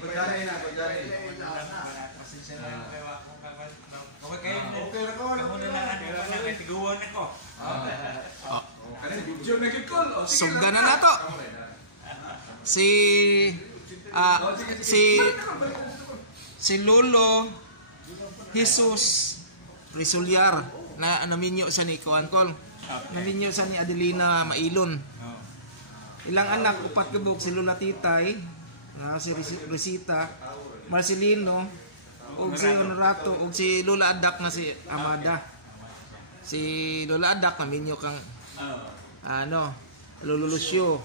Pagdari na. Pasensya na yung kayo akong kakal. Okay kayo na. Kamu na lang ang tiguan ako. Video na gikol. Sungga na nato. Si Lolo Jesus Risulyar na naminyo sa ni Kuankol. Naminyo sa ni Adelina Mailon. Ilang anak, upat kabuk, si Lola Titay, si Risita, Marcelino, ug si Honorato, ug si Lola Adak na si Amada. Si Lola Adak naminyo kang Lolo Lucio.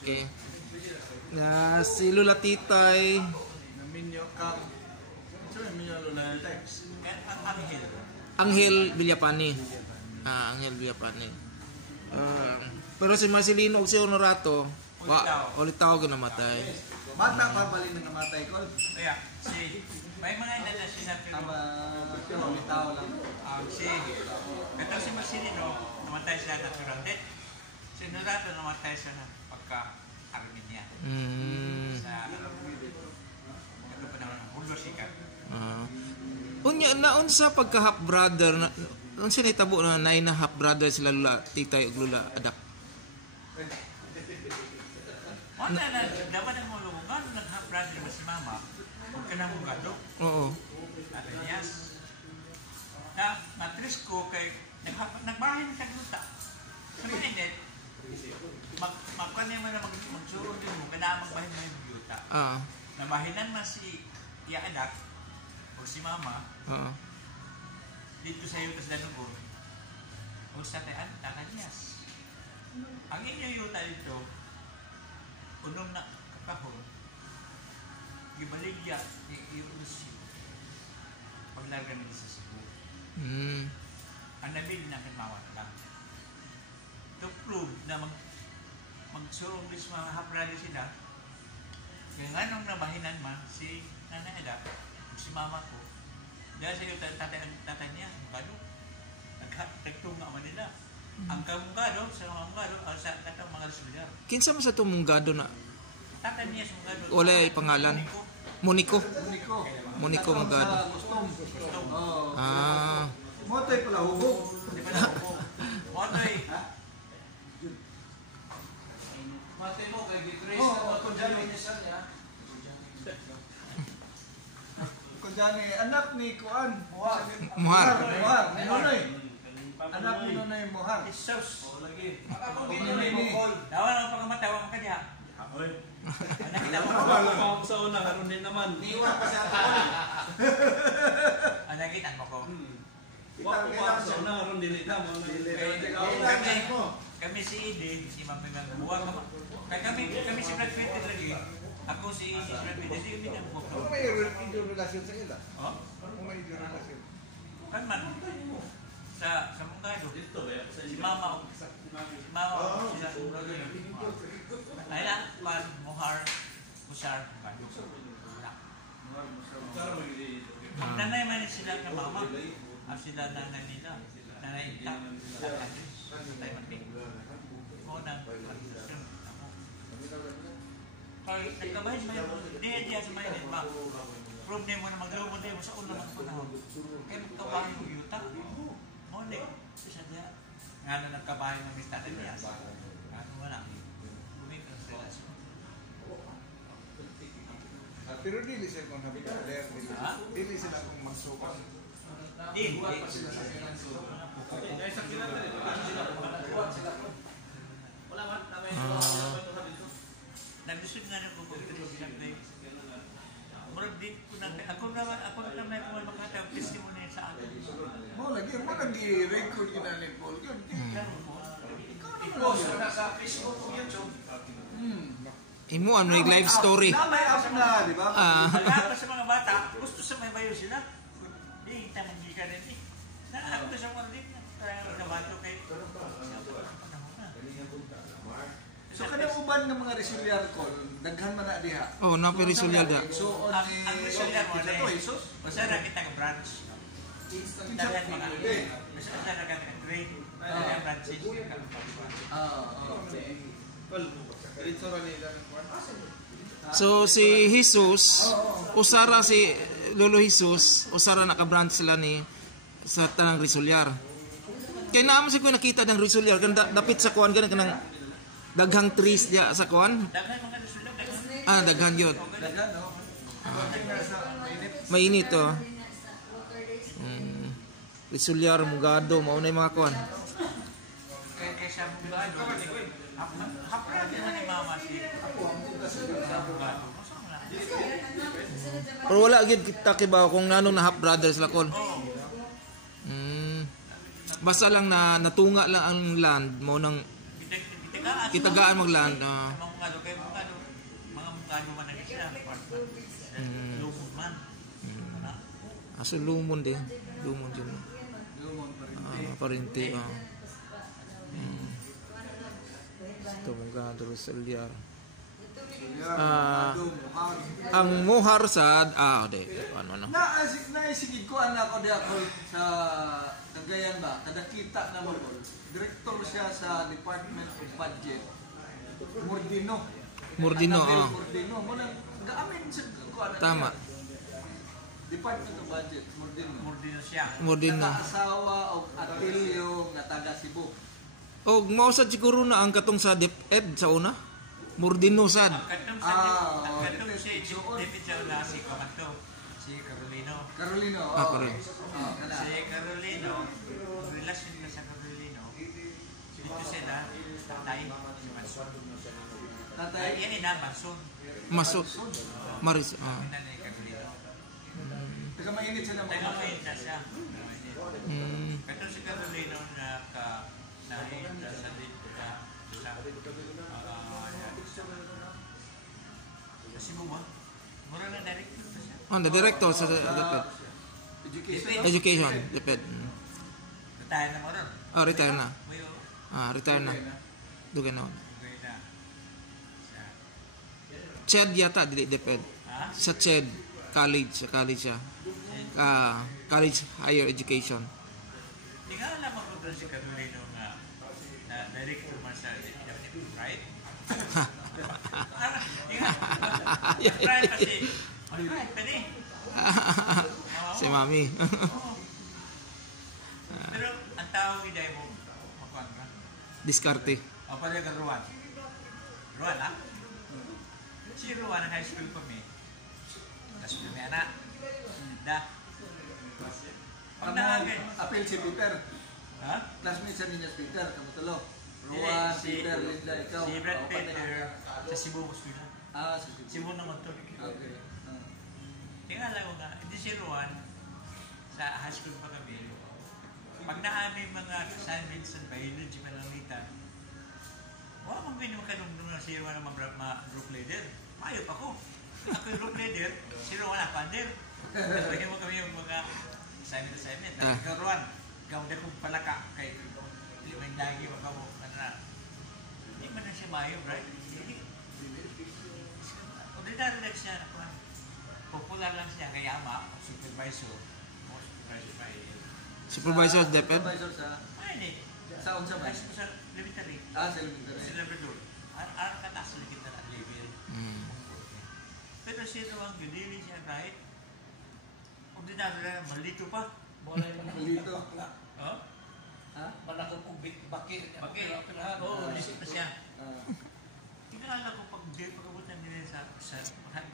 Okay. Si Lola Titay Naminyo kang Lola Titay. Angel Villapani. Angel Villapani. Pero si Marcelino ug si Honorato, ulit tao namatay. Bata pa bali nang namatay ko. Kaya, may mga edad na siya pero ulit tao lang. Ito si Marcelino, namatay siya natural death. Si Honorato namatay siya na pagka-Armenia. Sa ito pa naman, Hulyo Sikat. Unya naon sa pagka half brother na unsa nay tabo na nay na half brother sila Lola Titay ug Lola Adak. Ano na dapat ang mulungan nag-half brother ba si Mama? Kung ka na mong gado? Oo. At yes. Na matris ko kay nagbahay ng tagluta. Sa minute, magkanay mo na magsurong din mo kana magbahin mo yung biyuta. Nabahinan man si Iya Adak o si Mama dito sa iyo tas danugor o sa tayan tananyas. Ang inyo yuta dito unom na kapahon gibaligya ni Iusi paglarga nila sa Cebu. Ang nabili namin mawat lang to prove na magsurong din sa mga haprali sila kaya nga nung nabahinan man si Nanay Adak si Mama ko dahil sa iyo tatay niya mungado nagtunga man nila ang kamungado sa mga mungado sa katang mga Risulyar kinsa man sa tumunggado na tatay niya sa mungado wala ay pangalan Monico Mungado Motoy pala hubog Motoy Matay mo kay Gitrace na kung dyan niya siya niya. Kung dyan anak ni Kuan Muhar. Nonoy. Anak ni Nonoy Muhar. Jesus. Lagi. Dawan ang pagkamatawang ka niya. Anak kita mo. Ako sa una, haron din naman. Niwa pa siya. Anak kita mo ko. Wako pa sa una, haron din naman. Kami si Ide, si Mampigang buwan ka. Kami si Brad Pitt lagi. Ako si Brad Pitt, hindi kami nagbuko. Ano may relasyon sa ila? Ano may relasyon? Kan man. Sa Mungado. Si Mama. Sila. Ay lang, Muhar, Musar, Mungado. Nanay man sila ng Mama. At sila nanay nila. Nanay Itak. Tay Manting. O nang organisasyon. Kaya nagkabahin mo yung diya sa mainin ba? Problem mo na maglumod mo sa unang mga panahon. Kaya magkabahin mo yuta. Muli. Isa diya. Nga na nagkabahin mo ng Mr. Elias. Ano mo lang. Bumingkang sa relasyon. Pero dili sila kung habitat. Dili sila kung magsukat. Hindi. Nagdusod nga ng kumputero sa day. Murag di ko na ako na may kung makatawag testimony sa akin. Mo lagi record ginanin Paul. Ikaw na sa Facebook o YouTube. Imo ano yung live story. May up na, di ba? Lahat sa mga bata, gusto sa may bayo sila. Di, kita manggika rin eh. Naano sa mga rin. Kaya nabato kay So kada uban ng mga Risulyar ko, daghan man na diha. Oh, napi Risulyar da. So ang Risulyar mo ito Jesus. Basta na kita ka branch. Daghan mga basta na kita ka grade. Daghan branches ka. Well, diretso ra nila ng kwan. So si Jesus, usara si Lolo Jesus, usara naka-branch sila ni sa tanang Risulyar. Kaya naman siguro nakita ng Risulyar, dapit sa kuan ganun kanang daghang trees diya sa kuan. Daghan mga resulta, daghan. Daghan yun. Dagan, no? Mainit to. Risulyar, Mugado, mauna yung mga kuan. Kaya sa Bugado, hapra din ni Mama si Bugado. Pero wala gid kita kibaw kung nanong na half brothers la kon. Basta lang na natunga lang ang land mo nang kitagaan magland. Mga Bugado, kaya Bugado, mga Bugado man na sila. Lumod man. Aso lumon din. Lumon din. Lumon pa rin. Parinti. Ito Mugado, Risulyar. Ang Muharsad, ano. Naisigid ko anak ko di ako sa Cagayan ba, kadakita na mo ko. Director siya sa Department of Budget. Mordino. Mordino, Mordino. Muna, gaamin sa ko anak. Tama. Department of Budget, Mordino. Mordino siya. Mordino. Nakaasawa o Atilio nga taga Cebu. O, mausad siguro na ang katong sa DepEd sa una. Mordino sad. Katong si David Jaula, si Kamato, si Carolino. Carolino. Correct. Si Carolino, ang relasyon niya sa Carolino, dito sila, tatay, si Manson. Tatay. Yan ina, Manson. Masuk. Maris. Ina ni Carolino. Taga mainit siya naman. Taga-main na siya. Katong si Carolino na nahinda sa dito sa Cebu ba? Mura na director pa siya. The director sa DepEd. Education, DepEd. Retire na mo ron. Retire na. Mayo. Retire na. Dugan na. Okay na. CHED yata, dili DepEd. Ha? Sa CHED, college siya. College Higher Education. Di nga alam ako doon si Carolino nga na director man sa right? Right kasi. Right, pwede. Si Mami. Pero ang tawag iday mo, makuha ka? Diskarte. O pala ka Ruan. Ruan, ha? Si Ruan, ang high school pa mi. Tapos may anak. Da. Pag nakagay. Apel si Peter. Ha? Classmate sa niya si Peter. Kamutulo. Ruan, Peter, Linda, ikaw. Si Brad Peter sa Cebu Hospital. Sa Cebu. Cebu naman to. Okay. Tingala ko nga, hindi si Ruan, sa high school pa kami. Pag naaming mga San Vincent Biology Mananglitan, wala mong binumakanong na si Ruan ang group leader. Mayop ako. Ako yung group leader, si Ruan ang pander. Bigyan mo kami yung mga assignment. Ikaw Ruan, ikaw na kong palaka kay limang lagi mo kamo. Ano na? Hindi man na siya mayop, right? Ordinary lang siya na kuhan. Popular lang siya kay Ama, supervisor. Supervisor of DepEd. Supervisor sa... Ay, Sa unsa ba? sa elementary. Sa elementary. Sa Labrador. Araw ka taas lang kita at level. Pero sino ang gilili siya right? Ordinary lang, malito pa. Malito. Oh? Ha? Malakot kong bakit. Oo, lisip na siya. Tingnan ko pag pag-abutan nila sa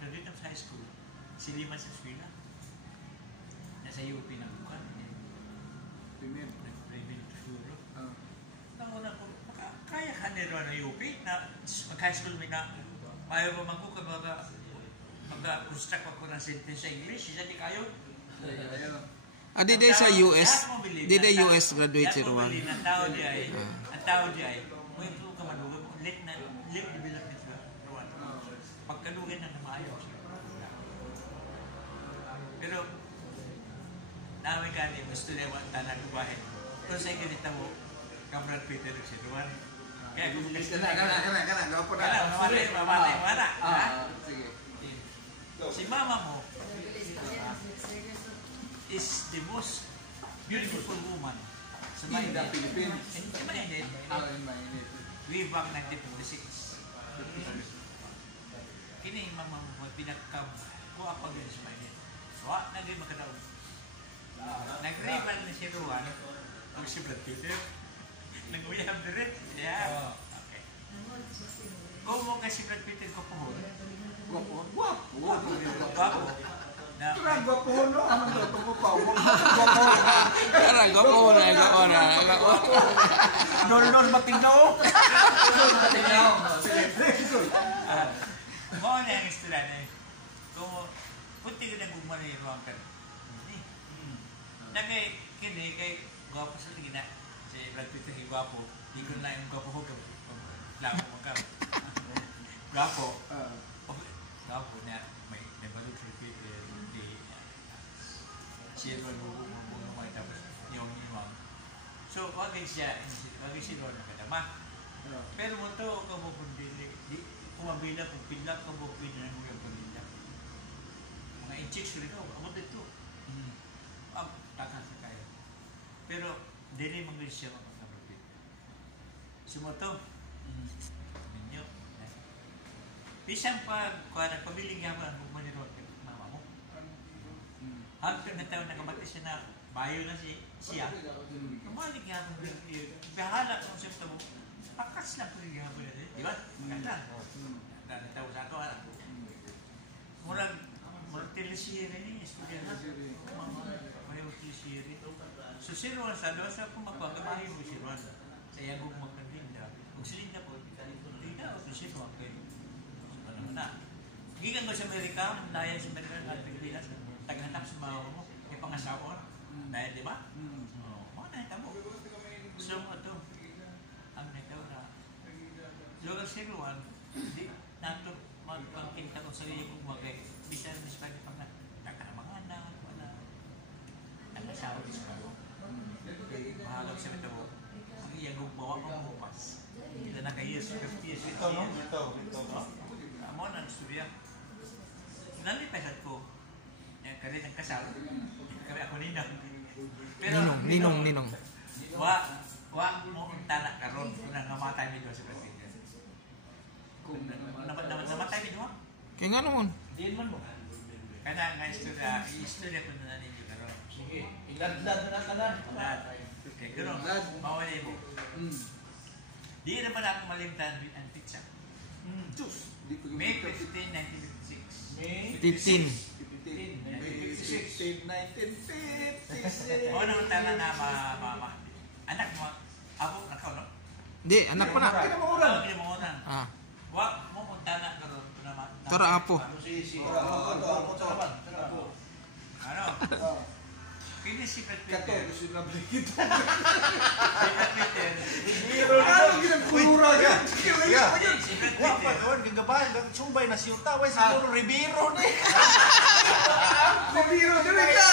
dito sa high school, siliman sa eskwela. Nasa UP na bukan. Pimim. Nag-private siguro. Nauna ko, kaya ka nila na UP na mag-high school may na mayo pa man ko mag-construct ako ng sentence sa English. Isa di kayo. Did they sa US? Did they US graduate si Ruan? Ang tao di ay, mo yung ka madugay mo, late development sa Ruan. Pagkalugan na maayo siya. Pero, namin kani, gusto niya ang tanang bahay. Pero sa ganito mo, Kamran Peter si Ruan. Kaya kung gusto na. Kana. Gawa po na. Mamati. Sige. Si mama mo is the most beautiful woman sa In the Philippines. Hindi mainit. In mainit. Way back 1946. kini mga pinakam ko ako din sa mainit. Wa na di makadaog. Nag-rival na si Ruan o si Brad Peter. Nag-uyab dire. Yeah. Okay. Kung mo kasi Brad Peter ko po. Guwapo. Guwapo. Na Kurang guwapo no. Ano to ko pa. Guwapo. Karang ko na. Dol matingnaw. Matingnaw. mo na ang istorya na kung punti ko na gumana yung ruang ka. Na kay gwapo sa tingin na si Brad Pitt ang gwapo. Di ko na yung gwapo ko lamo mo ka. Gwapo. Gwapo na may nabalog sa Pitt di siya mo may tapos yung imam. So wagay siya Lord na kadama. Pero mo to kamo kundi di kumabila kung pilak ka mo pwede na mo yung pamilya. Mga inchicks rin ako, ako dito. Takan sa kayo. Pero, hindi mga siya makakabit. Sumoto. Ninyo. Isang kuha na pabiling yaman ang magmanirot kay mama mo. Hanggang na taon nakamati siya na bayo na siya. Kamalig yaman. Bahala kung siya mo. Pakas lang po yung yaman na din. Di ba? Maganda. Natawa sa ako. Murag telesiri ni. Istorya na. Mga telesiri. So, si Ruan, sa doon sa kumagpag, kamahin mo si Ruan. Sa iyagong magkandinda. Kung silinda po, hindi na ako si Ruan kayo. Ano mo na. Gigan ko sa Amerika, dahil sa Amerika, at Pilipinas, taganap sa mga mo, may pangasawa. Dahil, di ba? Mga nakita mo. So, ito, ang nagtaw na. Lugar si Ruan, hindi, nato, magpagkinta ko sa iyo kung magay. Bisa na pa niya pang mga anak, wala. Ang asawa ni Sparo. Mahalag sa ito mo. Ang iyagong bawa pang bumas. Hindi na naka-years, 50 years, 50 years. Ito. Amo na, istorya. Nalipasan ko. Kaya nagkasal. Kaya ako ninang. Ninong. Wa mo ang tanak karon kung namatay mi do sa Peter. Kung namatay mi do? Kaya nga naman. Diin man mo. Kana nga istorya ko na ninyo karon. Sige. Iladlad na kanan. Okay, gano'n. Mawali mo. Di naman ako malimtan ang pizza. Diyos. May 15, 1956. May 15. 15, 1956. O nang tala na anak mo, abo na ka, no? Hindi, anak pa na. Kinamanguran. Hindi mo unang. Wag mo kung tala karon naman. Tara, apo. Ano? Kini si Brad Peter. Kato, gusto na balik kita. Si Brad Peter. Ano ginagkulura ka? Si Brad Wah, pa Peter. doon, gagabahan, sumbay na si Uta, way siguro Ribiro ni. Mabiro, dali ka!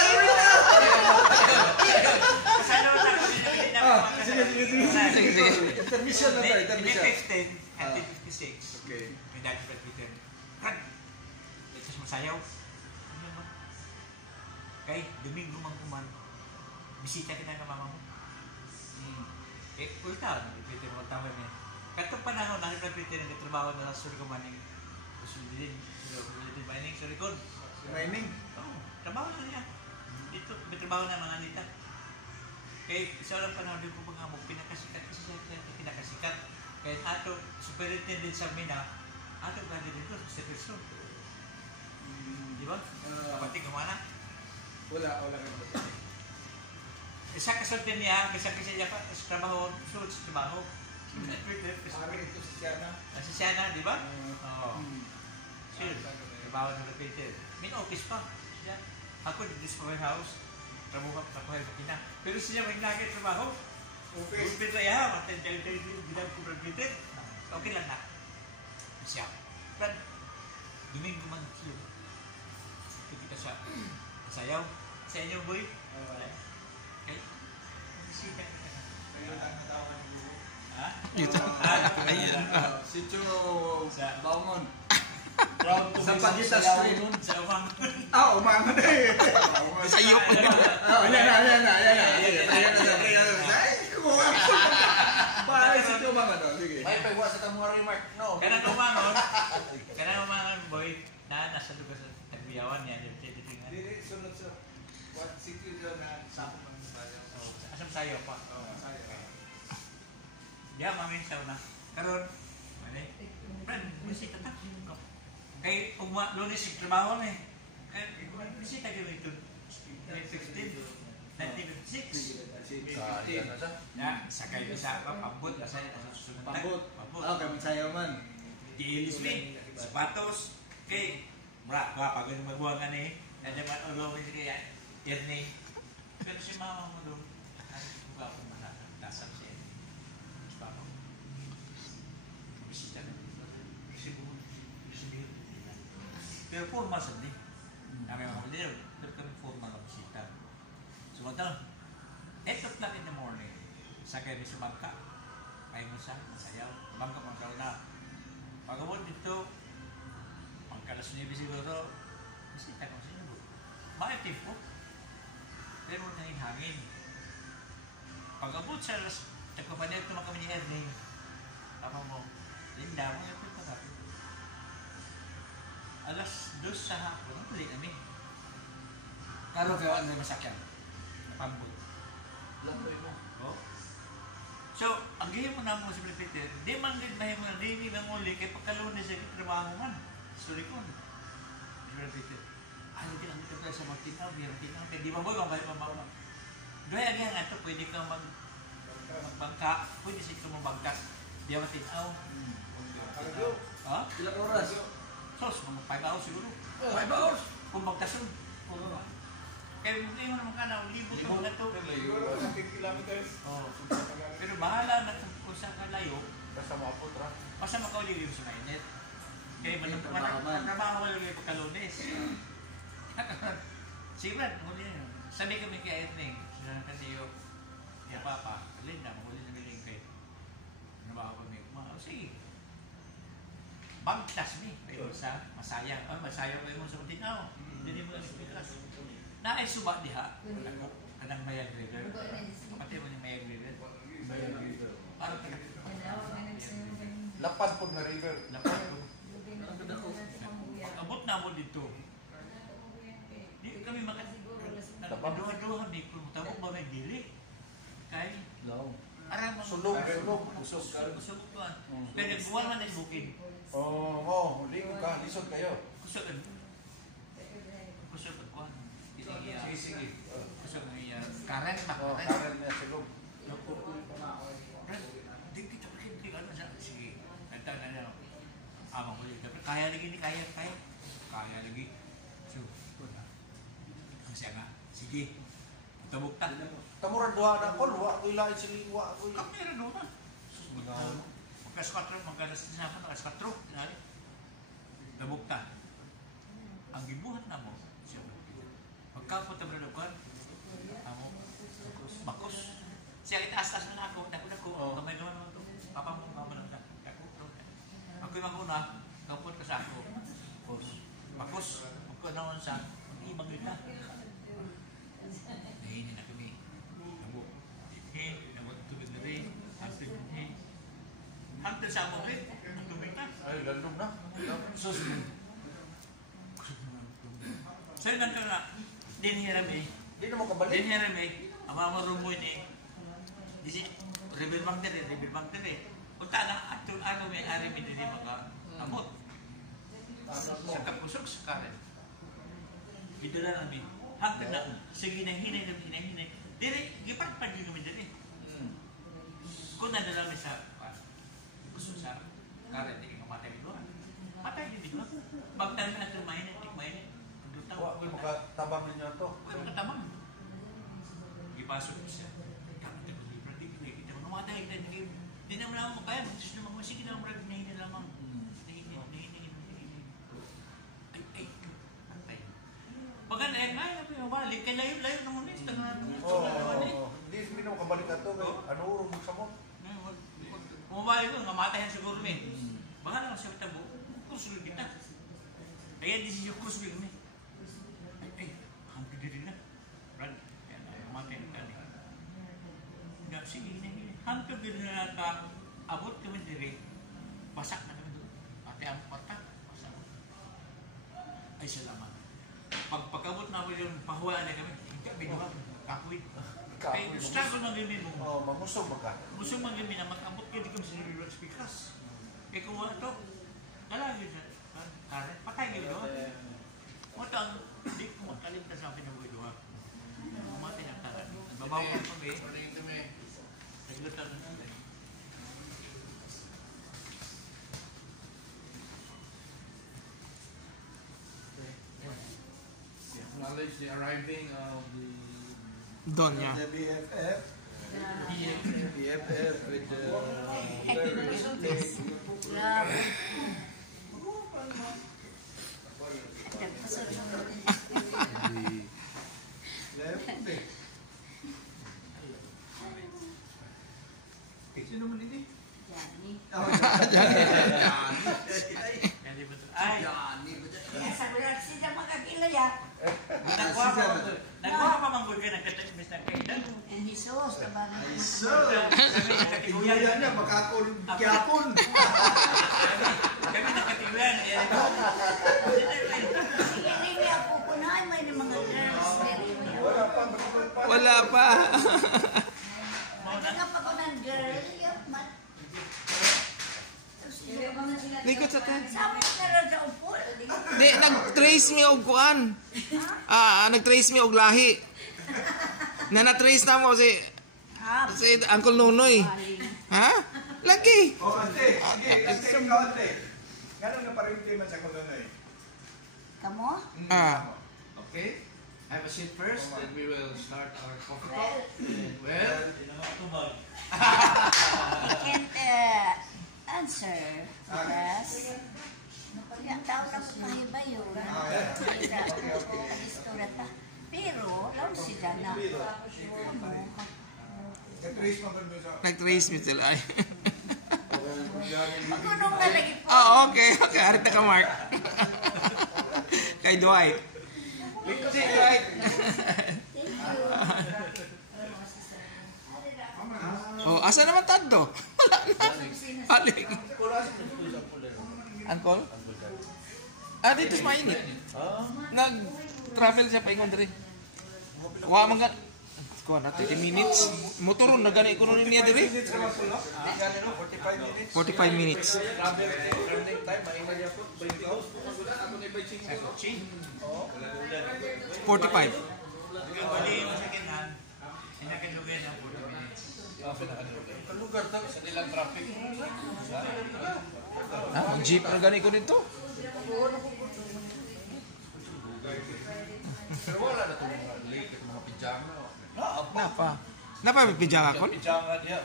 Kasano na hindi na Sige. Intermission na tayo, May intermission. 15 at 56. Okay. May dati Brad Peter. Brad! Ito sa masayaw. Ano ba? Kay, Domingo Magkuman. Bisita kita ng mama mo. Ulta, Brad Peter, magtama niya. Katong panahon, nang Brad Peter nagtrabaho na sa Surgumaning. Surgumaning, Surgumaning. Mining. Oo, trabaho na niya. Dito, may trabaho na mga anita. Kaya isa lang panahon din ko mga mo, pinakasikat kasi siya pinakasikat. Kaya ato, superintendent sa Mina, ato gani dito sa person. Di ba? Kapatid ko mana. Wala ka. Isa kasulti niya, kasi niya pa, sa trabaho, sulit sa trabaho. Ito si Siana. Kasi siya na, di ba? Oo. Sure. Trabaho ng Peter. May office pa. Siya. Ako dito sa warehouse. Trabaho pa ko kina. Pero siya may lagi trabaho. Okay. Pero ya, matay bilang ko Peter. Okay lang na. Siya. Brad, Domingo man siya. Kita siya. Sayaw. Sa inyo, boy. Okay. Sika kita. Ha? Ito. Ayun. Si Cho Baumon. Proud to Sa be Pagita Siyaw Street. nun. Sa umang. Umangan na eh. Sayop. Ayan na. Ay, kumuha ko. Bakit si Cho Baumon? Sige. May pagwa sa tamong remark, no? Kanang umangon, boy. na nasa lugar sa Tagbiyawan niya, dito tingnan. Dili, sunod sa what city doon na sakop ng bayan. Asam sayo pa. Masaya. Ya, mamin sa una. Karon, mali. Friend, bisita ta. Kay ugma Lunes trabaho na eh. Kay bisita gyud ito. 1956. Kaya na siya. Ya, sakay sa pambot kasi susunod. Pabot. Pambot. Ah, kami sayo man. Diilis mi, sapatos, kay mura pa pag magbuwangan eh. Ada man ulo ni kaya Ernie. Pero si mama mo doon, ay ba ko dasal siya. Sa papa. Bisita na dito. Pero formal sa di. Kami mga kapatid, pero kami formal na bisita. Sumunta, 8 o'clock in the morning, sakay mi sa bangka. Kayo mo sa masayaw. Bangka pang sauna. Pagabot dito, pagkalas 9 siguro, bisita ko sa inyo. Maritim po. Pero nangin hangin. Pagabot sa alas, nagpapanit naman kami ni Ernie. Papa mo, Linda, mga ito pa kami. Alas 2 sa hapon, huli kami. Karo kayo ano yung masakyan? Napambot. Lamboy mo. Oh. So, ang gaya mo na mo sa Peter, di man din mahimo na di bang uli kay pagkalunes sa trabaho man. Sorry ko. Sa Peter. Ano din ang ito sa Martinaw, Martinaw, kay di ba boy mababa. Gaya gyang ato pwede kang magbangka, pwede sig ka mabangkas. Di ba Martinaw? Ha? Ilang oras? Sos, mga 5 hours siguro. 5 hours. Kung magkasun. Kaya hindi mo naman ka na, libot mo na ito. Siguro 10 kilometers. Oh. Pero bahala na kung saan ka layo, Basta maapot ra. basta makauli yung sa mainit. Kaya Trabaho man. trabaho wala yung pagkalunes. Sigurad, huli na yun. Sabi kami kay Edning, sinabi kanyo, ya papa, Linda, mahuli na miling kay. Trabaho kami. Sige. Bagtas mi, kayo sa Masaya. Masaya kayo mo sa Matinaw. Hindi mo na naay suba diha. Kanang Mayag River. Kapatid mo ni Mayag River. Parang Lapas po na river. lapat ko. Abot na mo dito. Di kami nagduha-duha mi kung tawag ba may dili. Kay No. aram mo Sulog. kusog tuan. Kaya nagbuwan man ang bukid. Oh, lingo ka, lisod kayo. Kusog ang kuan. Sige. Kusog ang iya. Karen ba? Oh, karan na silog. Di kita pakai ano sa sige. Kanta na niya. Amang huli ka. Kaya lagi ni kaya. Kaya lagi. So, ang siya nga. Sige. Tabuk ta. Tamuran duha na ko, luwa ko ilain sili, luwa ko ilain. Kami rin naman. Magkalas na ako, nakaskatro. Tabuk ta. Ang gibuhat na mo, siya. Pagkapot ang bralukan, amo, bakos. Siya itaas-taas na ako, dako-dako, gamay-gamay mo ito. Papa mo, mama lang na. Ako yung maguna, kapot ka sa ako. Bakos, magkanaon sa ibang kita. Nahinin na kami. Nabo, nabo tubig na rin, hantid na rin. Hantid sa ako rin, ang tubig na. Ay, landong na. Sus. So yun ka nga, dinhiram eh. Di na mo kabalik. Dinhiram eh. Ang mga rumoy ni Disi, River Bank eh. Punta na, atong ano may ari mi din mga amot. Sa kapusok sa karen. Dito na namin. Hanggang na, sige na hinay. Dire, gipagpag yun kami dali. Kung nadala kami sa kusok sa karen, di ka matay dito. Matay din dito. Bagtan na ito mainit. Wa ko makatabang ninyo to. Huwag makatamang. Ipasok siya. Kapit ang libro, di kita mo namatay. Di naman ako makaya. Gusto naman, sige na naman, nahinay lamang. Nahinay. Ay, antay. Baga na, ay, mabalik. Kaya layo naman eh. Hindi na mo kabalik na to. Ano urong mo sa mo? Bumabalik ko, namatayan siguro eh. Baga naman siya tabo. Kursulo kita. Kaya di siya kursulo kami. Ay, hampir diri na. Brad, yan ang namatay na kani. Sige, hampir diri na abot kami diri. Basak na kami doon. Pati ang patak, basak. Ay, salamat. Pagkabot na mo yung pahuwaan na kami, hindi kami naman, kakuit. Kaya struggle na gami mo. Oh, mangusog ba ka? Gusto mo gami na mag-abot kayo di kami sa River Speakers. Eh kung wala ito, lalagay sa karet, patay kayo doon. Matang, hindi ko makalimta sa akin ng buhay doon. Umatay ang karet. Babawa ko kami. Naglutan na sila. Acknowledge the arriving of the Don niya. The BFF. BFF with the Grabe. Nagpasok ng Sino man ini? Johnny. Hindi ba ito? Ay! Kaya sa gulat sila makakila ya. Nagkuha pa manggol ka nagkatagmis ng kailan. And Jesus, tabanan ko. So, iguyan niya, makakul, kyapon. Kami nakatiguan. Hindi niya ako kunahan, may mga girls. Wala pa. Hindi nga pa ko ng girl. Likod sa tan. Sama na rin sa upol. Di, nag-trace mi og kuan. Nag-trace mi og lahi. Na-trace na mo si Uncle Nunoy. Ha? Lagi. Oh, ate. Sige, ate, ikaw ate. Ganun nga parin kayo man sa kunonoy. Kamu? Okay, have a seat first, then we will start our coffee talk. Well, I can't answer because yung tao lang mahiba yun. Nag-istura ta. Pero, lang sila na. Katrace mo ba mo sa... Nag-trace mi sila. Ay. Magulong na lagi po. Okay. Arit na ka, Mark. Kay Dwight. Si Dwight. Oh, asa naman tanto? Wala na. Balik. Uncle? Dito sa mainit. Nag-travel siya pa ingon diri. Wa man ga. Kuha na 30 minutes. Motoron na gani ko nun niya diri. 45 minutes. 45 minutes. Travel learning time, maingat niya po. 45. Bali yung sakinan, inakilugan ng 40 minutes. Lugar to sa nilang traffic. Ang jeep na gani ko dito. Pero wala na itong mga late at mga pijama. Napa may pijama kon? Pijama niya.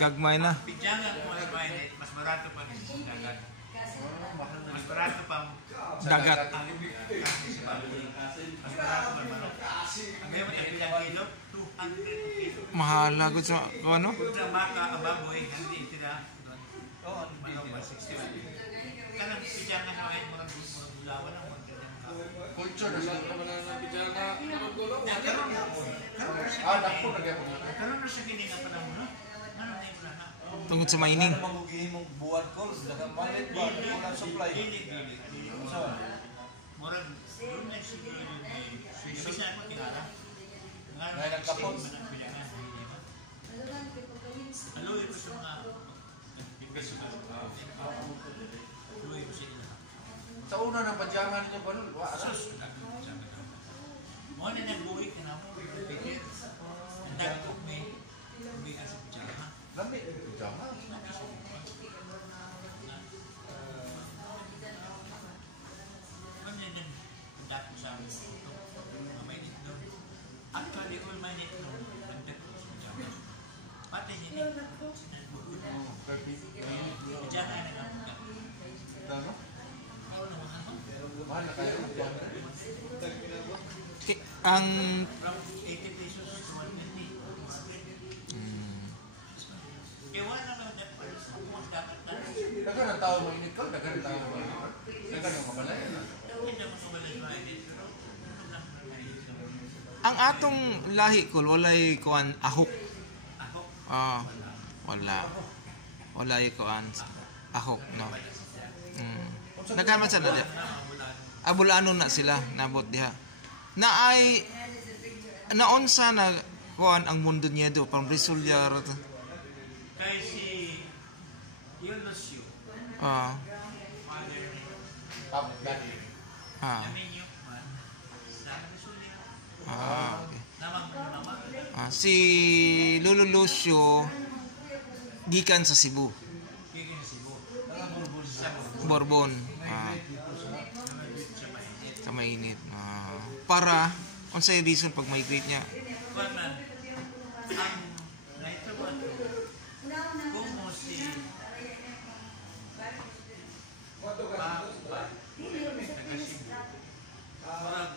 Gagmay na. Pidyangan mo mas mainit, mas barato pa rin sa dagat. Mas barato pa Dagat. mas barato pa manok. Ang ngayon ay ilang kilo? 200 kilo. Mahala gud sa ano? Sa maka ababoy, hindi sila doon. Manok ba 61. Kanang pidyangan na ngayon mga gulawan ng mga culture na sa naman ng pijama. Dako na gaya po. karon na siya kini nga panahon, no? Ano na yung plana? Tungod sa mining. Mangugihin mong buwan calls. Dagang malit ba? Kulang supply. Dili. Murag, doon na siguro yun. Ibig na mo kinara. Ngayon ang kapon. Aloy ko sa mga aloy ko sa ila. Sa una ng pajama nito ba nun? Sus, mo na nagbuhit na mo. Pikir. Ang dagkog may ka sa pijama. Lami, pijama. Ano yan yan? Ang dagkog sa amin. Mga mainit nun. Actually, all mainit nun. Ang dagkog sa pijama. Pati niya sinagbuhit. Pijama na lang. Ano? Ayaw na mga ano. Mahal na kayo. Ang From 80 pesos to 150. Kaya wala naman na kung dapat na. Dagan ang tao mo inikal, dagan ang tao mo inikal. Dagan ang mabalay. Hindi naman wala yung mainit. Pero ano lang na mainit naman. ang atong lahi kol walay kuan ahok. Ako, Wala. Walay kuan ahok no. Nagkaman sa nila. Abulano na sila nabot diha. Na ay naunsa na kuan ang mundo niya do pang Resulyar. Kay si Yolosyo, Ah. mother ni Ah. Naminyo man, sa Resulya. Okay. Namang mama, Si Lolo Lucio gikan sa Cebu, kaya si Bo. Sa Borbon. Sa mainit. Para unsay reason pag migrate niya? Kuwan man, ang naitawag ko, kung si Papa, taga Cebu, parang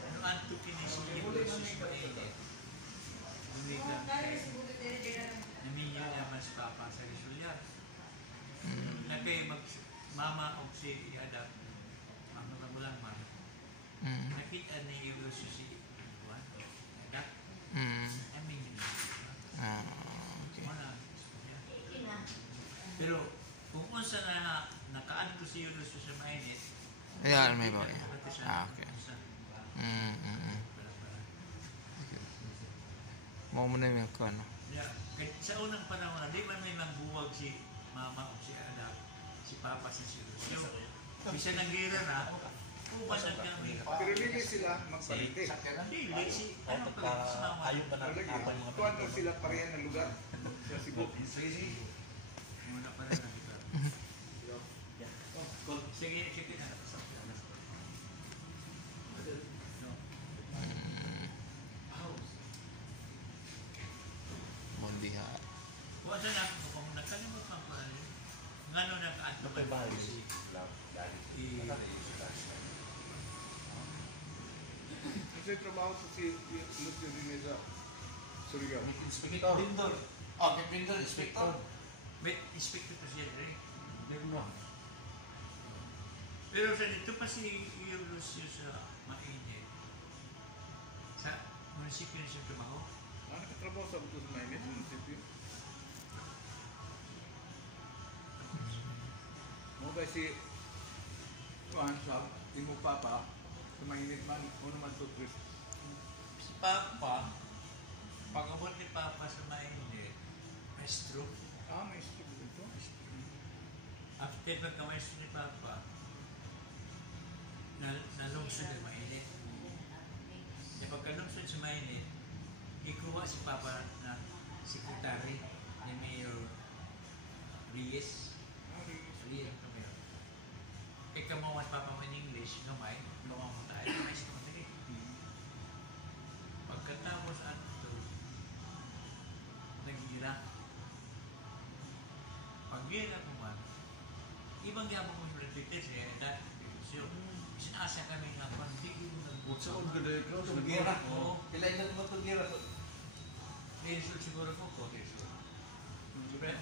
ano anto kini si Yolosyo sa mainit. Umigang naminyo naman si Papa sa Resulya. Nakay mama o si Iadap, ang magulang man, Mm. nakita ni Yolosyo si Juan, Iadap, Mm. naminyo na. Okay. Pero kung unsa na nakaan ko si Yolosyo sa mainit, Ayan, may ba? pati siya, Okay. sa Mm. Mo mo na yung kuan. Yeah. Sa unang panahon, di man may buwag si mama o si anak, si papa si Yolosyo. Bisa nag-gira na, uban na kami. Pero hindi sila magparente. Dili, si ano pa si mama. Kuhan na sila pareha ng lugar sa Cebu. Muna pa rin ang ito. Sige, sige na. Mondiha. Wala na, kung nakalimot man ko ano, ngano nakaan ko ba si Kasi trabaho sa si Lucio din sa Surigao. Inspector. Pindor. Oh, kay Pindor, inspector. may inspector pa siya rin. Pero sa dito pa si Yolosyo sa mainit. Sa munisipyo na siya trabaho. Nakatrabaho sa Butos Mainit, munisipyo. Mo ba si Juan sa Imo Papa, sa Mainit man, ano man to Chris. Si Papa, pag-abot ni Papa sa mainit, may stroke. May stroke dito. After pagka-maestro ni Papa, nalungsod ang mainit. E pagkalungsod sa mainit, ikuha si Papa na sekretary ni Mayor Reyes. Reyes ang Mayor. Ikaw Papa mo in English, gamay, lumaw mo tayo, maestro mo tayo. Pagkatapos ato, nag-ira. Pag-ira ko man, ibang gabang mo yung reflected siya, dahil sinasa kami nga, pantigil mo ng buto. Tugira. Oo. Kailan mo tugira? Result siguro ko ko, result. Pero,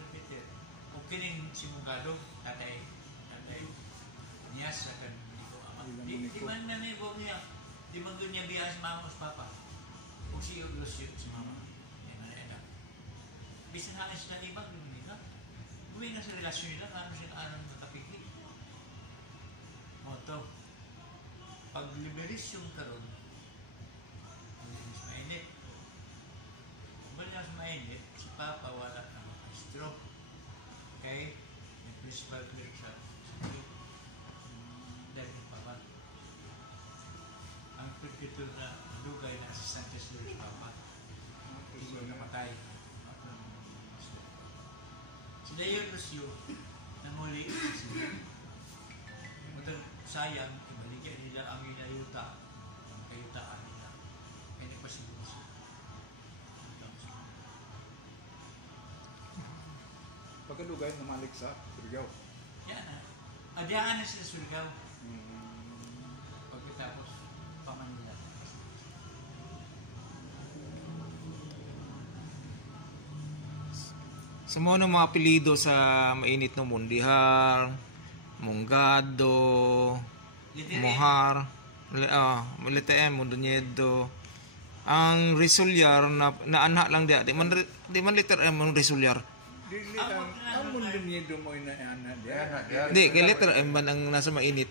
reflected. Kung kining simungado, tatay, niya sa kan, di man na niya, di man doon niya biya si mama o si papa. Kung si Yolosyo si mama. Yan na yan. Bisan halang sila ibang doon nila. Uwi na sa relasyon nila, ano sila anong nakapikit. Moto. Pag liberisyon karon, mas mainit. Kung mas mainit, si papa wala na stroke. Okay? May principal clerk sa stroke. Dahil ni papa. Ang pagkito na lugay na si Sanchez Luis Papa. Hindi namatay. Sila yung Lucio, namuli sila. Matag sayang, ibaligyan nila ang inayuta, ang kayutaan nila. Kaya nagpasiguro siya. Pagkalugay, namalik sa Surigao. Yan na. Adiyaan na sila Surigao. Pagkatapos, pamanila. Sa mga mga apelido sa mainit no Mundihar, Mungado, Mohar, Litem, Mundoñedo. Ang Resulyar na anak lang dia. Di man letter M ang Resulyar. Dili ang mundo niya mo na ana dia. Di, kay letter M man ang nasa mainit.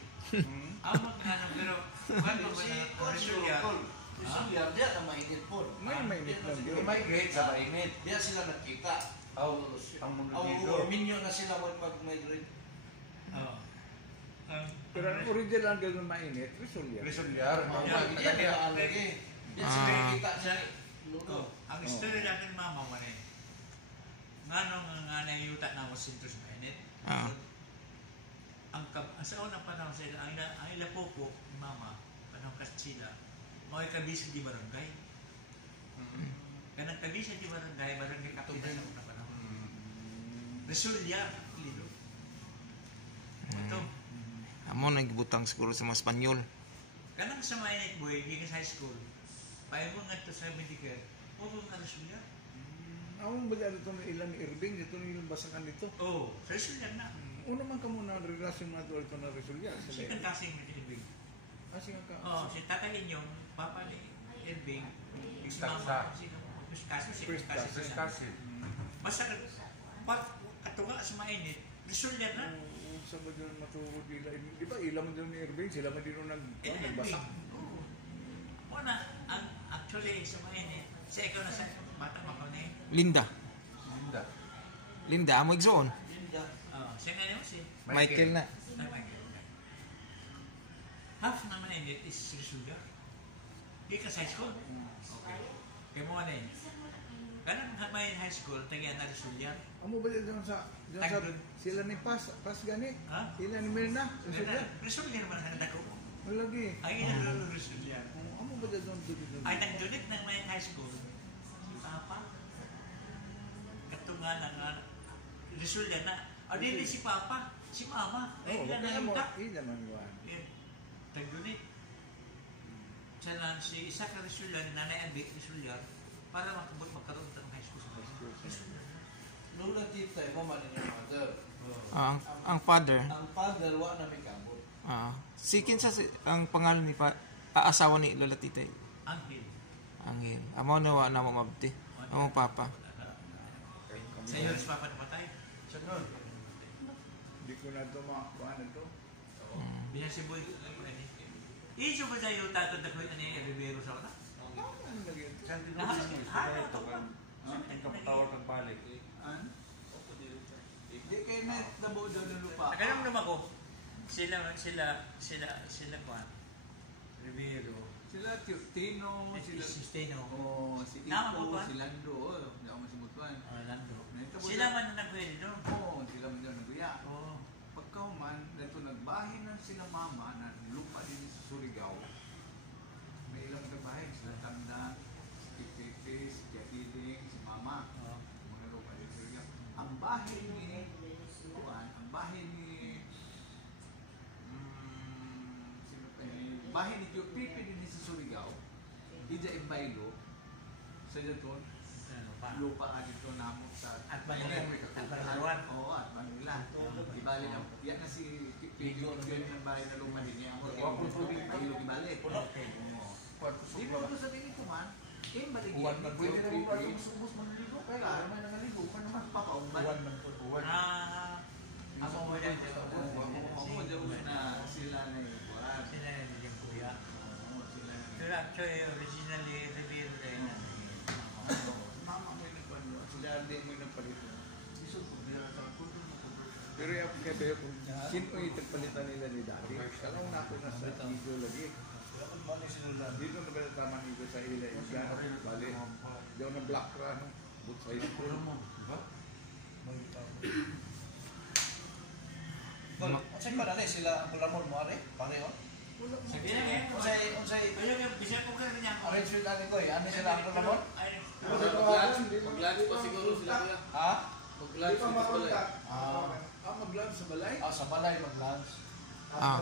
Amo nga pero kuan ba Si na Coach resulya? Resulyar, diya na mainit po. May mainit lang yun. Migrate sa mainit. Diya sila nagkita. Ang mundo Oo, dito. minyo na sila pag-migrate. Oo. Pero ang original ang gano'n mainit, Resulyar. Resulyar. Diya nila alagi. Diya sila nagkita sa luto. Ang istorya natin mama mo rin. Nganong nga nangiyuta na ako sintos mainit. Ah. Sa unang panahon sila, ang ila popo, ni mama, panahon Kastila, mga kabisa di barangay. Kanang kabisa di barangay, barangay kapita sa unang panahon. Resulya, lido. Ito. Amo nagbutang siguro sa mga Espanyol. Kanang sa mainit boy, gikan sa high school, payo nga ito sa medical, puro nga resulya. Ang ba dito ng ilan ni Irving, dito ng ilang basakan dito. Oo, sa resulya na. Una man ka muna ang relasyon na ito na Resulyar. Si kang kasing ni Irving. Kasi nga ka. Oo, si tatay niyo, papa ni Irving, si Taksa. mama, si kaso si First kasi class, sa basta katunga sa mainit, resulya na. Sa ba dyan matuhod nila? Di ba ilam dyan ni Irving? Sila man din nagbasa. Oo. Una, actually sa mainit, sa ikaw na sa bata makaw na Linda. Linda. Linda, amo igsoon. siya nga naman si Michael na. Michael. Half na mainit is resulya. Di ka sa high school. Okay. Kaya mo ano yun. Ganang may high school, tagyan na resulya. Amo ba dyan sa sila ni Pas gani? Ha? Sila ni Mirna? Resulyar? Resulya naman ang nagdako mo. Malagi. Ay, ginagawa resulya. Amo ba dyan Ay, nagdunit ng may high school. Si Papa. Katunga ng resulya na. O, hindi si Papa. Si Mama. Ay, kaya ganang mo, ta. naman yun. Nagdunit. Siya lang si isa ka resulya, nanay ang resulya, para magkaroon ng high school sa resulya. Lula tita, mama ni yung mother. Ang father. Ang father, wa na may kabot. Si kinsa ang pangalan ni asawa ni Lola Titay. Angel. Angel. Amo na wa na mo mabti. Amo papa. Sa iyo, si Papa napatay. Sunod. Hindi ko na ito makakuha na ito. Bilang si Boy. Iso ba tayo tatod na ko ni Rivero sa wala? Ang kapatawag ng balik. Di kayo na nabo daw ng lupa. Nakalam naman ko. Sila kuhan. Rivero. Sila Tino, sila Si Steno. si Tama Ito, po ba? si Lando, hindi ako masimutuan. Lando. Nahitabo Sila na- man na nagpwede doon. Oo, sila man daw naguya. Oo. Pagkauman, dito nagbahin na sila mama na lupa din sa Surigao. May ilang nagbahin, sila Tanda, si Pepe, si Jatiding, si Mama. Mga lupa din sa Surigao. Ang bahin ni Juan, ang bahin ni sino pa yun? Bahin ni Pepe din sa Surigao. Ija Imbaylo, sa Jaton, lupa dito namo sa At Manila. Oo, at Manila. Ibali na, yan na si Pigo ng bahay na lupa din niya. Ang Pahilo ibalik. Di mo ito sabihin ito man, balik yan. Pwede na mo ba yung subos manligo? Kaya may nangaligo pa naman. Papaumban. Ako mo yan. Ako dyan na sila na yung buwan. Sila na yung kuya. Oo, sila na yung Pero actually, originally, Rivero tayo na. Mama mo yung nagpano. Sila hindi mo yung nagpalito. Pero yung kaya kung sino yung tagpalitan nila ni Daddy, alam na ako na sa video lagi. Dito na ba tama nito sa ila yung gano'n? Bali, daw na black ra, no? Both sides po. Unsay pa na sila ang bulamon mo are? Pareho? Sabi na ngayon. Unsay Ayaw nga, bisa ko ka rin niya. arrange with ani ko, ano sila ang bulamon? Maglalo pa siguro sila kuya. Ha? Maglalo sa balay. Maglalo sa balay? Sa balay mag-lunch. Ah.